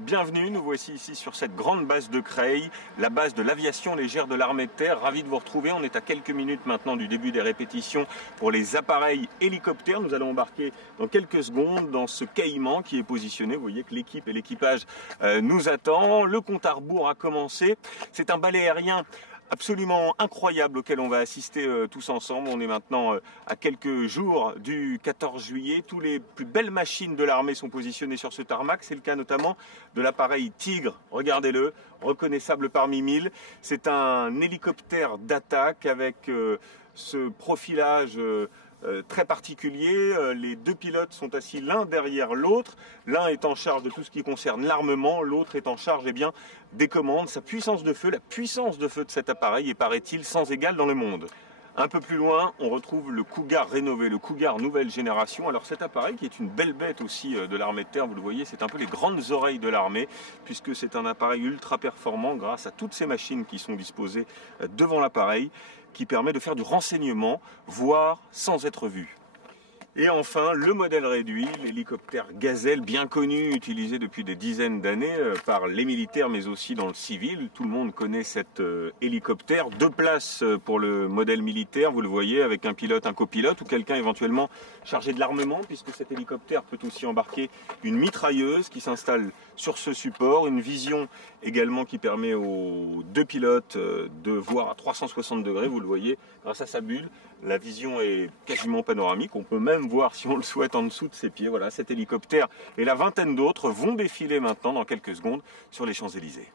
Bienvenue, nous voici ici sur cette grande base de Creil, la base de l'aviation légère de l'armée de terre. Ravi de vous retrouver, on est à quelques minutes maintenant du début des répétitions pour les appareils hélicoptères. Nous allons embarquer dans quelques secondes dans ce Caïman qui est positionné. Vous voyez que l'équipe et l'équipage nous attendent. Le compte à rebours a commencé. C'est un ballet aérien absolument incroyable auquel on va assister tous ensemble. On est maintenant à quelques jours du 14 juillet. Toutes les plus belles machines de l'armée sont positionnées sur ce tarmac. C'est le cas notamment de l'appareil Tigre. Regardez-le, reconnaissable parmi mille. C'est un hélicoptère d'attaque avec ce profilage très particulier. Les deux pilotes sont assis l'un derrière l'autre. L'un est en charge de tout ce qui concerne l'armement, l'autre est en charge des commandes. Sa puissance de feu, la puissance de feu de cet appareil est, paraît-il, sans égale dans le monde. Un peu plus loin, on retrouve le Cougar rénové, le Cougar nouvelle génération. Alors cet appareil qui est une belle bête aussi de l'armée de terre, vous le voyez, c'est un peu les grandes oreilles de l'armée, puisque c'est un appareil ultra performant grâce à toutes ces machines qui sont disposées devant l'appareil, qui permet de faire du renseignement, voire sans être vu. Et enfin, le modèle réduit, l'hélicoptère Gazelle, bien connu, utilisé depuis des dizaines d'années par les militaires, mais aussi dans le civil. Tout le monde connaît cet hélicoptère. Deux places pour le modèle militaire, vous le voyez, avec un pilote, un copilote, ou quelqu'un éventuellement chargé de l'armement, puisque cet hélicoptère peut aussi embarquer une mitrailleuse qui s'installe sur ce support, une vision également qui permet aux deux pilotes de voir à 360 degrés, vous le voyez, grâce à sa bulle. La vision est quasiment panoramique, on peut même voir si on le souhaite en dessous de ses pieds. Voilà, cet hélicoptère et la vingtaine d'autres vont défiler maintenant dans quelques secondes sur les Champs-Élysées.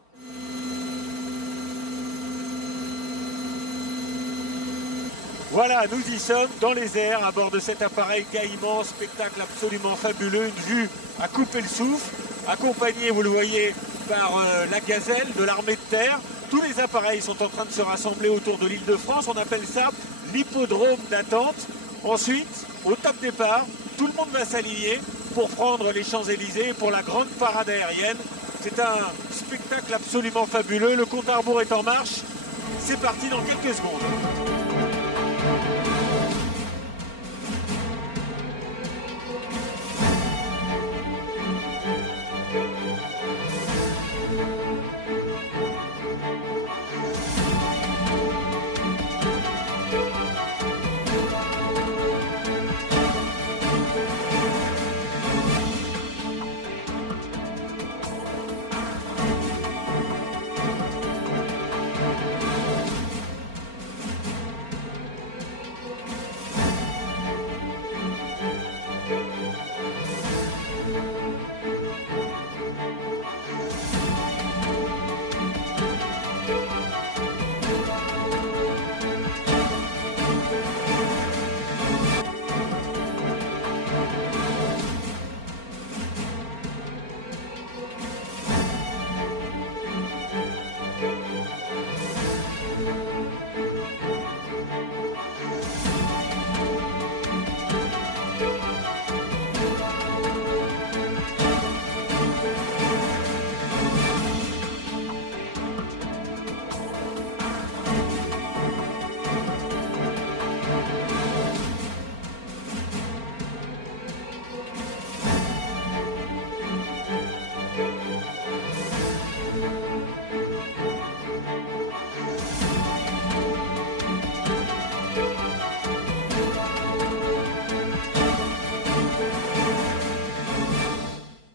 Voilà, nous y sommes dans les airs à bord de cet appareil Caïman, spectacle absolument fabuleux, une vue à couper le souffle, accompagné, vous le voyez, par la Gazelle de l'armée de terre. Tous les appareils sont en train de se rassembler autour de l'Île-de-France, on appelle ça l'hippodrome d'attente. Ensuite, au top départ, tout le monde va s'aligner pour prendre les Champs-Élysées pour la grande parade aérienne. C'est un spectacle absolument fabuleux, le compte à rebours est en marche, c'est parti dans quelques secondes.